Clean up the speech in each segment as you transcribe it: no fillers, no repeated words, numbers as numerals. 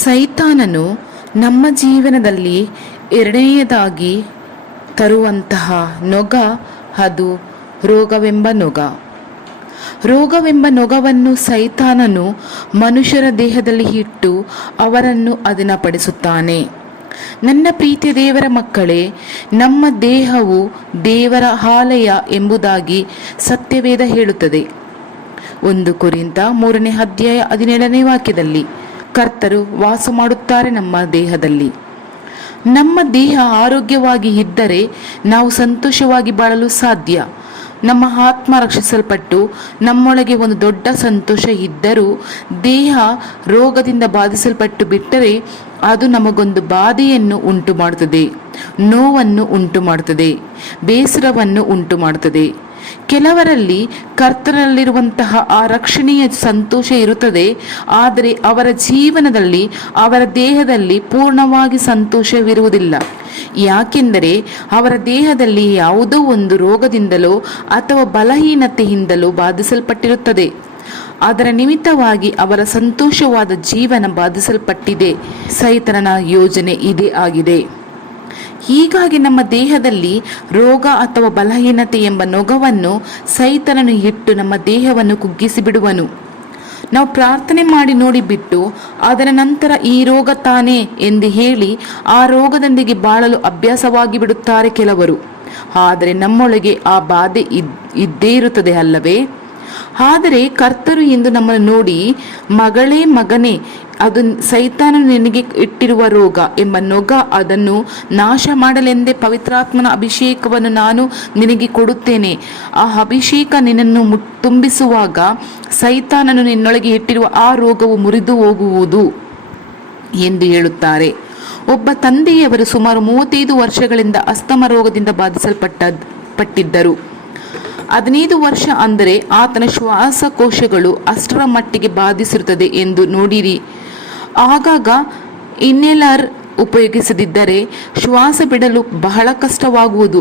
ಸೈತಾನನು ನಮ್ಮ ಜೀವನದಲ್ಲಿ ಎರಡನೆಯದಾಗಿ ತರುವಂತಹ ನೊಗ ಅದು ರೋಗವೆಂಬ ನೊಗ. ರೋಗವೆಂಬ ನೊಗವನ್ನು ಸೈತಾನನು ಮನುಷ್ಯರ ದೇಹದಲ್ಲಿ ಇಟ್ಟು ಅವರನ್ನು ಅಧೀನಪಡಿಸುತ್ತಾನೆ. ನನ್ನ ಪ್ರೀತಿಯ ದೇವರ ಮಕ್ಕಳೇ, ನಮ್ಮ ದೇಹವು ದೇವರ ಆಲಯ ಎಂಬುದಾಗಿ ಸತ್ಯವೇದ ಹೇಳುತ್ತದೆ. 1 ಕೊರಿಂಥ 3ನೇ ಅಧ್ಯಾಯ 17ನೇ ವಾಕ್ಯದಲ್ಲಿ ಕರ್ತರು ವಾಸ ಮಾಡುತ್ತಾರೆ ನಮ್ಮ ದೇಹದಲ್ಲಿ. ನಮ್ಮ ದೇಹ ಆರೋಗ್ಯವಾಗಿ ಇದ್ದರೆ ನಾವು ಸಂತೋಷವಾಗಿ ಬಾಳಲು ಸಾಧ್ಯ. ನಮ್ಮ ಆತ್ಮ ರಕ್ಷಿಸಲ್ಪಟ್ಟು ನಮ್ಮೊಳಗೆ ಒಂದು ದೊಡ್ಡ ಸಂತೋಷ ಇದ್ದರೂ ದೇಹ ರೋಗದಿಂದ ಬಾಧಿಸಲ್ಪಟ್ಟು ಬಿಟ್ಟರೆ ಅದು ನಮಗೊಂದು ಬಾಧೆಯನ್ನು ಉಂಟು ಮಾಡುತ್ತದೆ, ನೋವನ್ನು ಉಂಟು ಮಾಡುತ್ತದೆ, ಬೇಸರವನ್ನು ಉಂಟು ಮಾಡುತ್ತದೆ. ಕೆಲವರಲ್ಲಿ ಕರ್ತನಲ್ಲಿರುವಂತಹ ಆ ರಕ್ಷಣೆಯ ಸಂತೋಷ ಇರುತ್ತದೆ, ಆದರೆ ಅವರ ಜೀವನದಲ್ಲಿ ಅವರ ದೇಹದಲ್ಲಿ ಪೂರ್ಣವಾಗಿ ಸಂತೋಷವಿರುವುದಿಲ್ಲ. ಯಾಕೆಂದರೆ ಅವರ ದೇಹದಲ್ಲಿ ಯಾವುದೋ ಒಂದು ರೋಗದಿಂದಲೋ ಅಥವಾ ಬಲಹೀನತೆಯಿಂದಲೋ ಬಾಧಿಸಲ್ಪಟ್ಟಿರುತ್ತದೆ. ಅದರ ನಿಮಿತ್ತವಾಗಿ ಅವರ ಸಂತೋಷವಾದ ಜೀವನ ಬಾಧಿಸಲ್ಪಟ್ಟಿದೆ. ಸೈತಾನನ ಯೋಜನೆ ಇದೇ ಆಗಿದೆ. ಹೀಗಾಗಿ ನಮ್ಮ ದೇಹದಲ್ಲಿ ರೋಗ ಅಥವಾ ಬಲಹೀನತೆ ಎಂಬ ನೊಗವನ್ನು ಸೈತಾನನು ಇಟ್ಟು ನಮ್ಮ ದೇಹವನ್ನು ಕುಗ್ಗಿಸಿ ಬಿಡುವನು. ನಾವು ಪ್ರಾರ್ಥನೆ ಮಾಡಿ ನೋಡಿಬಿಟ್ಟು ಅದರ ನಂತರ ಈ ರೋಗ ತಾನೇ ಎಂದು ಹೇಳಿ ಆ ರೋಗದೊಂದಿಗೆ ಬಾಳಲು ಅಭ್ಯಾಸವಾಗಿ ಬಿಡುತ್ತಾರೆ ಕೆಲವರು. ಆದರೆ ನಮ್ಮೊಳಗೆ ಆ ಬಾಧೆ ಇದ್ದೇ ಇರುತ್ತದೆ ಅಲ್ಲವೇ? ಆದರೆ ಕರ್ತರು ಎಂದು ನಮ್ಮನ್ನು ನೋಡಿ, ಮಗಳೇ ಮಗನೇ, ಅದು ಸೈತಾನನು ನಿನಗೆ ಇಟ್ಟಿರುವ ರೋಗ ಎಂಬ ನೊಗ, ಅದನ್ನು ನಾಶ ಮಾಡಲೆಂದೇ ಪವಿತ್ರಾತ್ಮನ ಅಭಿಷೇಕವನ್ನು ನಾನು ನಿನಗೆ ಕೊಡುತ್ತೇನೆ. ಆ ಅಭಿಷೇಕ ನಿನ್ನನ್ನು ತುಂಬಿಸುವಾಗ ಸೈತಾನನು ನಿನ್ನೊಳಗೆ ಇಟ್ಟಿರುವ ಆ ರೋಗವು ಮುರಿದು ಹೋಗುವುದು ಎಂದು ಹೇಳುತ್ತಾರೆ. ಒಬ್ಬ ತಂದೆಯವರು ಸುಮಾರು 35 ವರ್ಷಗಳಿಂದ ಅಸ್ತಮ ರೋಗದಿಂದ ಬಾಧಿಸಲ್ಪಟ್ಟಿದ್ದರು. 15 ವರ್ಷ ಅಂದರೆ ಆತನ ಶ್ವಾಸಕೋಶಗಳು ಅಷ್ಟರ ಮಟ್ಟಿಗೆ ಬಾಧಿಸಿರುತ್ತದೆ ಎಂದು ನೋಡಿರಿ. ಆಗಾಗ ಇನ್ನೇಲರ್ ಉಪಯೋಗಿಸದಿದ್ದರೆ ಶ್ವಾಸ ಬಿಡಲು ಬಹಳ ಕಷ್ಟವಾಗುವುದು.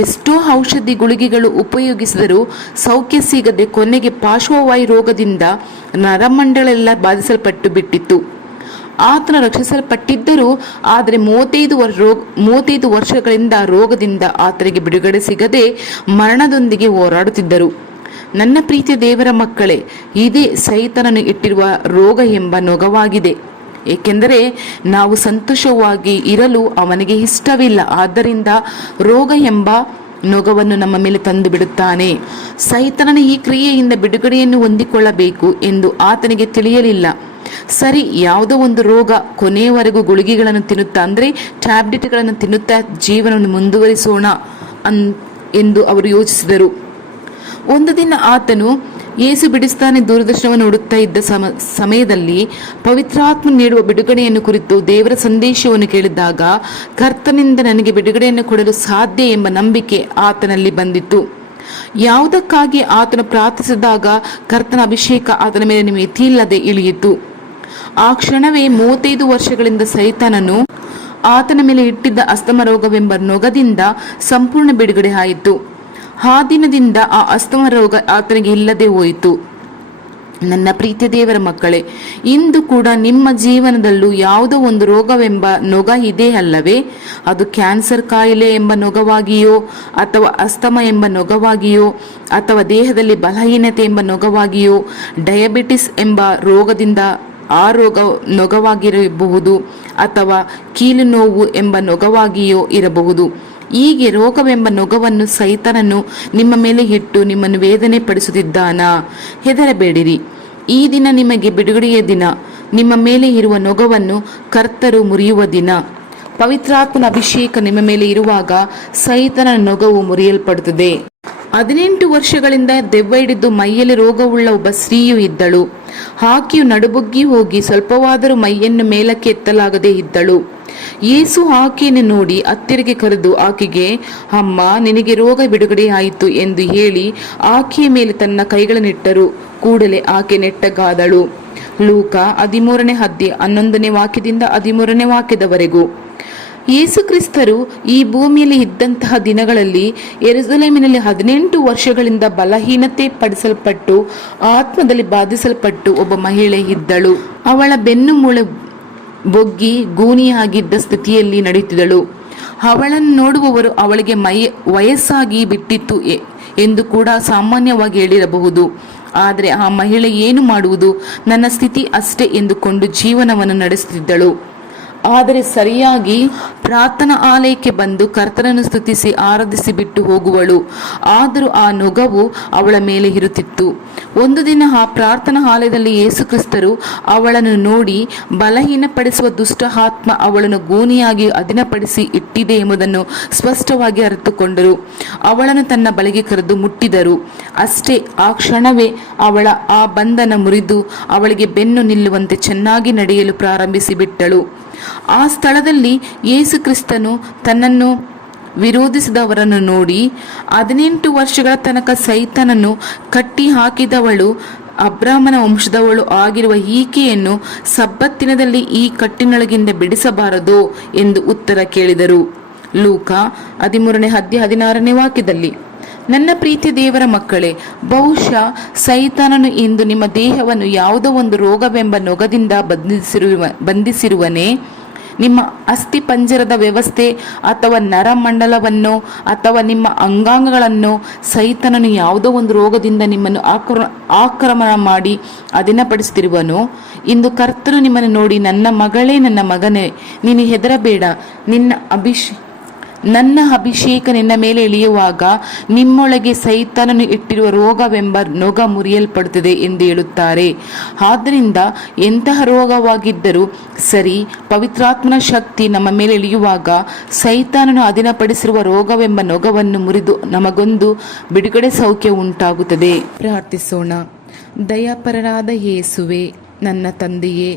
ಎಷ್ಟೋ ಔಷಧಿ ಗುಳಿಗೆಗಳು ಉಪಯೋಗಿಸಿದರೂ ಸೌಖ್ಯ ಸಿಗದೆ ಕೊನೆಗೆ ಪಾರ್ಶ್ವವಾಯು ರೋಗದಿಂದ ನರಮಂಡಲೆಲ್ಲ ಬಾಧಿಸಲ್ಪಟ್ಟು ಬಿಟ್ಟಿತ್ತು. ಆತನ ರಕ್ಷಿಸಲ್ಪಟ್ಟಿದ್ದರೂ ಆದರೆ 35 ವರ್ಷಗಳಿಂದ ರೋಗದಿಂದ ಆತನಿಗೆ ಬಿಡುಗಡೆ ಸಿಗದೆ ಮರಣದೊಂದಿಗೆ ಹೋರಾಡುತ್ತಿದ್ದರು. ನನ್ನ ಪ್ರೀತಿಯ ದೇವರ ಮಕ್ಕಳೇ, ಇದೇ ಸೈತಾನನು ಇಟ್ಟಿರುವ ರೋಗ ಎಂಬ ನೊಗವಾಗಿದೆ. ಏಕೆಂದರೆ ನಾವು ಸಂತೋಷವಾಗಿ ಇರಲು ಅವನಿಗೆ ಇಷ್ಟವಿಲ್ಲ. ಆದ್ದರಿಂದ ರೋಗ ಎಂಬ ನೊಗವನ್ನು ನಮ್ಮ ಮೇಲೆ ತಂದು ಬಿಡುತ್ತಾನೆ. ಸೈತಾನನ ಈ ಕ್ರಿಯೆಯಿಂದ ಬಿಡುಗಡೆಯನ್ನು ಹೊಂದಿಕೊಳ್ಳಬೇಕು ಎಂದು ಆತನಿಗೆ ತಿಳಿಯಲಿಲ್ಲ. ಸರಿ, ಯಾವುದೋ ಒಂದು ರೋಗ, ಕೊನೆಯವರೆಗೂ ಗುಳಿಗೆಗಳನ್ನು ತಿನ್ನುತ್ತಾ ಅಂದರೆ ಟ್ಯಾಬ್ಲೆಟ್ಗಳನ್ನು ತಿನ್ನುತ್ತಾ ಜೀವನವನ್ನು ಮುಂದುವರಿಸೋಣ ಎಂದು ಅವರು ಯೋಚಿಸಿದರು. ಒಂದು ದಿನ ಆತನು ಯೇಸು ಬಿಡಿಸ್ತಾನೆ ದೂರದರ್ಶನವನ್ನು ನೋಡುತ್ತಾ ಇದ್ದ ಸಮಯದಲ್ಲಿ ಪವಿತ್ರಾತ್ಮ ನೀಡುವ ಬಿಡುಗಡೆಯನ್ನು ಕುರಿತು ದೇವರ ಸಂದೇಶವನ್ನು ಕೇಳಿದಾಗ ಕರ್ತನಿಂದ ನನಗೆ ಬಿಡುಗಡೆಯನ್ನು ಕೊಡಲು ಸಾಧ್ಯ ಎಂಬ ನಂಬಿಕೆ ಆತನಲ್ಲಿ ಬಂದಿತ್ತು. ಯಾವುದಕ್ಕಾಗಿ ಆತನು ಪ್ರಾರ್ಥಿಸಿದಾಗ ಕರ್ತನ ಅಭಿಷೇಕ ಆತನ ಮೇಲೆ ಮಿತಿಯಿಲ್ಲದೆ ಇಳಿಯಿತು. ಆ ಕ್ಷಣವೇ 35 ವರ್ಷಗಳಿಂದ ಸೈತಾನನು ಆತನ ಮೇಲೆ ಇಟ್ಟಿದ್ದ ಅಸ್ತಮ ರೋಗವೆಂಬ ನೊಗದಿಂದ ಸಂಪೂರ್ಣ ಬಿಡುಗಡೆ ಆಯಿತು. ಆ ದಿನದಿಂದ ಆ ಅಸ್ತಮ ರೋಗ ಆತನಿಗೆ ಇಲ್ಲದೆ ಹೋಯಿತು. ನನ್ನ ಪ್ರೀತಿಯ ದೇವರ ಮಕ್ಕಳೇ, ಇಂದು ಕೂಡ ನಿಮ್ಮ ಜೀವನದಲ್ಲೂ ಯಾವುದೋ ಒಂದು ರೋಗವೆಂಬ ನೊಗ ಇದೆ ಅಲ್ಲವೇ? ಅದು ಕ್ಯಾನ್ಸರ್ ಕಾಯಿಲೆ ಎಂಬ ನೊಗವಾಗಿಯೋ, ಅಥವಾ ಅಸ್ತಮ ಎಂಬ ನೊಗವಾಗಿಯೋ, ಅಥವಾ ದೇಹದಲ್ಲಿ ಬಲಹೀನತೆ ಎಂಬ ನೊಗವಾಗಿಯೋ, ಡಯಾಬಿಟಿಸ್ ಎಂಬ ರೋಗದಿಂದ ಆ ರೋಗ ನೊಗವಾಗಿರಬಹುದು, ಅಥವಾ ಕೀಲು ನೋವು ಎಂಬ ನೊಗವಾಗಿಯೋ ಇರಬಹುದು. ಹೀಗೆ ರೋಗವೆಂಬ ನೊಗವನ್ನು ಸೈತಾನನು ನಿಮ್ಮ ಮೇಲೆ ಇಟ್ಟು ನಿಮ್ಮನ್ನು ವೇದನೆ ಪಡಿಸುತ್ತಿದ್ದಾನಾ? ಹೆದರಬೇಡಿರಿ, ಈ ದಿನ ನಿಮಗೆ ಬಿಡುಗಡೆಯ ದಿನ. ನಿಮ್ಮ ಮೇಲೆ ಇರುವ ನೊಗವನ್ನು ಕರ್ತರು ಮುರಿಯುವ ದಿನ. ಪವಿತ್ರಾತ್ಮನ ಅಭಿಷೇಕ ನಿಮ್ಮ ಮೇಲೆ ಇರುವಾಗ ಸೈತಾನನ ನೊಗವು ಮುರಿಯಲ್ಪಡುತ್ತದೆ. 18 ವರ್ಷಗಳಿಂದ ದೆವ್ವ ಹಿಡಿದು ಮೈಯಲ್ಲಿ ರೋಗವುಳ್ಳ ಒಬ್ಬ ಸ್ತ್ರೀಯು ಇದ್ದಳು. ಆಕೆಯು ನಡುಬುಗ್ಗಿ ಹೋಗಿ ಸ್ವಲ್ಪವಾದರೂ ಮೈಯನ್ನು ಮೇಲಕ್ಕೆ ಎತ್ತಲಾಗದೇ ಇದ್ದಳು. ಯೇಸು ಆಕೆಯನ್ನು ನೋಡಿ ಹತ್ತಿರಗೆ ಕರೆದು ಆಕೆಗೆ, ಅಮ್ಮ, ನಿನಗೆ ರೋಗ ಬಿಡುಗಡೆ ಆಯಿತು ಎಂದು ಹೇಳಿ ಆಕೆಯ ಮೇಲೆ ತನ್ನ ಕೈಗಳನ್ನಿಟ್ಟರು. ಕೂಡಲೇ ಆಕೆ ನೆಟ್ಟಗಾದಳು. ಲೂಕ 13ನೇ ಅಧ್ಯಾಯ 11ನೇ ವಾಕ್ಯದಿಂದ 13ನೇ ವಾಕ್ಯದವರೆಗೂ. ಯೇಸು ಕ್ರಿಸ್ತರು ಈ ಭೂಮಿಯಲ್ಲಿ ಇದ್ದಂತಹ ದಿನಗಳಲ್ಲಿ ಯೆರೂಸಲೇಮಿನಲ್ಲಿ 18 ವರ್ಷಗಳಿಂದ ಬಲಹೀನತೆ ಪಡಿಸಲ್ಪಟ್ಟು ಆತ್ಮದಲ್ಲಿ ಬಾಧಿಸಲ್ಪಟ್ಟು ಒಬ್ಬ ಮಹಿಳೆ ಇದ್ದಳು. ಅವಳ ಬೆನ್ನು ಮೂಳೆ ಬೊಗ್ಗಿ ಗೂನಿಯಾಗಿದ್ದ ಸ್ಥಿತಿಯಲ್ಲಿ ನಡೆಯುತ್ತಿದ್ದಳು. ಅವಳನ್ನು ನೋಡುವವರು ಅವಳಿಗೆ ವಯಸ್ಸಾಗಿ ಬಿಟ್ಟಿತ್ತು ಎಂದು ಕೂಡ ಸಾಮಾನ್ಯವಾಗಿ ಹೇಳಿರಬಹುದು. ಆದರೆ ಆ ಮಹಿಳೆ ಏನು ಮಾಡುವುದು, ನನ್ನ ಸ್ಥಿತಿ ಅಷ್ಟೇ ಎಂದುಕೊಂಡು ಜೀವನವನ್ನು ನಡೆಸುತ್ತಿದ್ದಳು. ಆದರೆ ಸರಿಯಾಗಿ ಪ್ರಾರ್ಥನಾ ಆಲಯಕ್ಕೆ ಬಂದು ಕರ್ತನನ್ನು ಸ್ತುತಿಸಿ ಆರಾಧಿಸಿ ಬಿಟ್ಟು ಹೋಗುವಳು. ಆದರೂ ಆ ನೊಗವು ಅವಳ ಮೇಲೆ ಇರುತ್ತಿತ್ತು. ಒಂದು ದಿನ ಆ ಪ್ರಾರ್ಥನಾ ಆಲಯದಲ್ಲಿ ಯೇಸು ಕ್ರಿಸ್ತರು ಅವಳನ್ನು ನೋಡಿ ಬಲಹೀನಪಡಿಸುವ ದುಷ್ಟ ಆತ್ಮ ಅವಳನ್ನು ಗೂನಿಯಾಗಿ ಅಧೀನಪಡಿಸಿ ಇಟ್ಟಿದೆ ಎಂಬುದನ್ನು ಸ್ಪಷ್ಟವಾಗಿ ಅರಿತುಕೊಂಡರು. ಅವಳನ್ನು ತನ್ನ ಬಳಿಗೆ ಕರೆದು ಮುಟ್ಟಿದರು. ಅಷ್ಟೇ ಆ ಕ್ಷಣವೇ ಅವಳ ಆ ಬಂಧನ ಮುರಿದು ಅವಳಿಗೆ ಬೆನ್ನು ನಿಲ್ಲುವಂತೆ ಚೆನ್ನಾಗಿ ನಡೆಯಲು ಪ್ರಾರಂಭಿಸಿ ಬಿಟ್ಟಳು. ಆ ಸ್ಥಳದಲ್ಲಿ ಯೇಸು ಕ್ರಿಸ್ತನು ತನ್ನನ್ನು ವಿರೋಧಿಸಿದವರನ್ನು ನೋಡಿ 18 ವರ್ಷಗಳ ತನಕ ಸೈತಾನನು ಕಟ್ಟಿ ಹಾಕಿದವಳು, ಅಬ್ರಾಮನ ವಂಶದವಳು ಆಗಿರುವ ಈಕೆಯನ್ನು ಸಬ್ಬತ್ತಿನದಲ್ಲಿ ಈ ಕಟ್ಟಿನೊಳಗಿಂದ ಬಿಡಿಸಬಾರದೋ ಎಂದು ಉತ್ತರ ಕೇಳಿದರು. ಲೂಕ 13:16 ವಾಕ್ಯದಲ್ಲಿ. ನನ್ನ ಪ್ರೀತಿ ದೇವರ ಮಕ್ಕಳೇ, ಬಹುಶಃ ಸೈತಾನನು ಇಂದು ನಿಮ್ಮ ದೇಹವನ್ನು ಯಾವುದೋ ಒಂದು ರೋಗವೆಂಬ ನೊಗದಿಂದ ಬಂಧಿಸಿರುವನೇ, ನಿಮ್ಮ ಅಸ್ಥಿ ಪಂಜರದ ವ್ಯವಸ್ಥೆ ಅಥವಾ ನರಮಂಡಲವನ್ನು ಅಥವಾ ನಿಮ್ಮ ಅಂಗಾಂಗಗಳನ್ನು ಸೈತಾನನು ಯಾವುದೋ ಒಂದು ರೋಗದಿಂದ ನಿಮ್ಮನ್ನು ಆಕ್ರಮಣ ಮಾಡಿ ಅಧೀನಪಡಿಸುತ್ತಿರುವನು. ಇಂದು ಕರ್ತನು ನಿಮ್ಮನ್ನು ನೋಡಿ, ನನ್ನ ಮಗಳೇ, ನನ್ನ ಮಗನೇ, ನೀನು ಹೆದರಬೇಡ, ನನ್ನ ಅಭಿಷೇಕ ನಿನ್ನ ಮೇಲೆ ಇಳಿಯುವಾಗ ನಿಮ್ಮೊಳಗೆ ಸೈತಾನನು ಇಟ್ಟಿರುವ ರೋಗವೆಂಬ ನೊಗ ಮುರಿಯಲ್ಪಡುತ್ತದೆ ಎಂದು ಹೇಳುತ್ತಾರೆ. ಆದ್ದರಿಂದ ಎಂತಹ ರೋಗವಾಗಿದ್ದರೂ ಸರಿ, ಪವಿತ್ರಾತ್ಮನ ಶಕ್ತಿ ನಮ್ಮ ಮೇಲೆ ಇಳಿಯುವಾಗ ಸೈತಾನನು ಅಧೀನಪಡಿಸಿರುವ ರೋಗವೆಂಬ ನೊಗವನ್ನು ಮುರಿದು ನಮಗೊಂದು ಬಿಡುಗಡೆ ಸೌಖ್ಯ ಉಂಟಾಗುತ್ತದೆ. ಪ್ರಾರ್ಥಿಸೋಣ. ದಯಾಪರನಾದ ಯೇಸುವೆ, ನನ್ನ ತಂದೆಯೇ,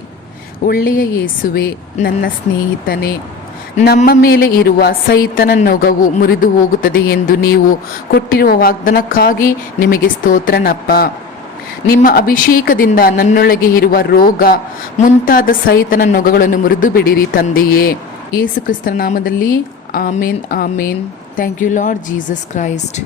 ಒಳ್ಳೆಯ ಯೇಸುವೆ, ನನ್ನ ಸ್ನೇಹಿತನೇ, ನಮ್ಮ ಮೇಲೆ ಇರುವ ಸೈತನ ನೊಗವು ಮುರಿದು ಹೋಗುತ್ತದೆ ಎಂದು ನೀವು ಕೊಟ್ಟಿರುವ ವಾಗ್ದಾನಕ್ಕಾಗಿ ನಿಮಗೆ ಸ್ತೋತ್ರನಪ್ಪ. ನಿಮ್ಮ ಅಭಿಷೇಕದಿಂದ ನನ್ನೊಳಗೆ ಇರುವ ರೋಗ ಮುಂತಾದ ಸೈತನ ನೊಗಗಳನ್ನು ಮುರಿದು ಬಿಡಿರಿ ತಂದೆಯೇ. ಯೇಸು ಕ್ರಿಸ್ತನ ನಾಮದಲ್ಲಿ ಆಮೇನ್, ಆಮೇನ್. Thank you Lord Jesus Christ.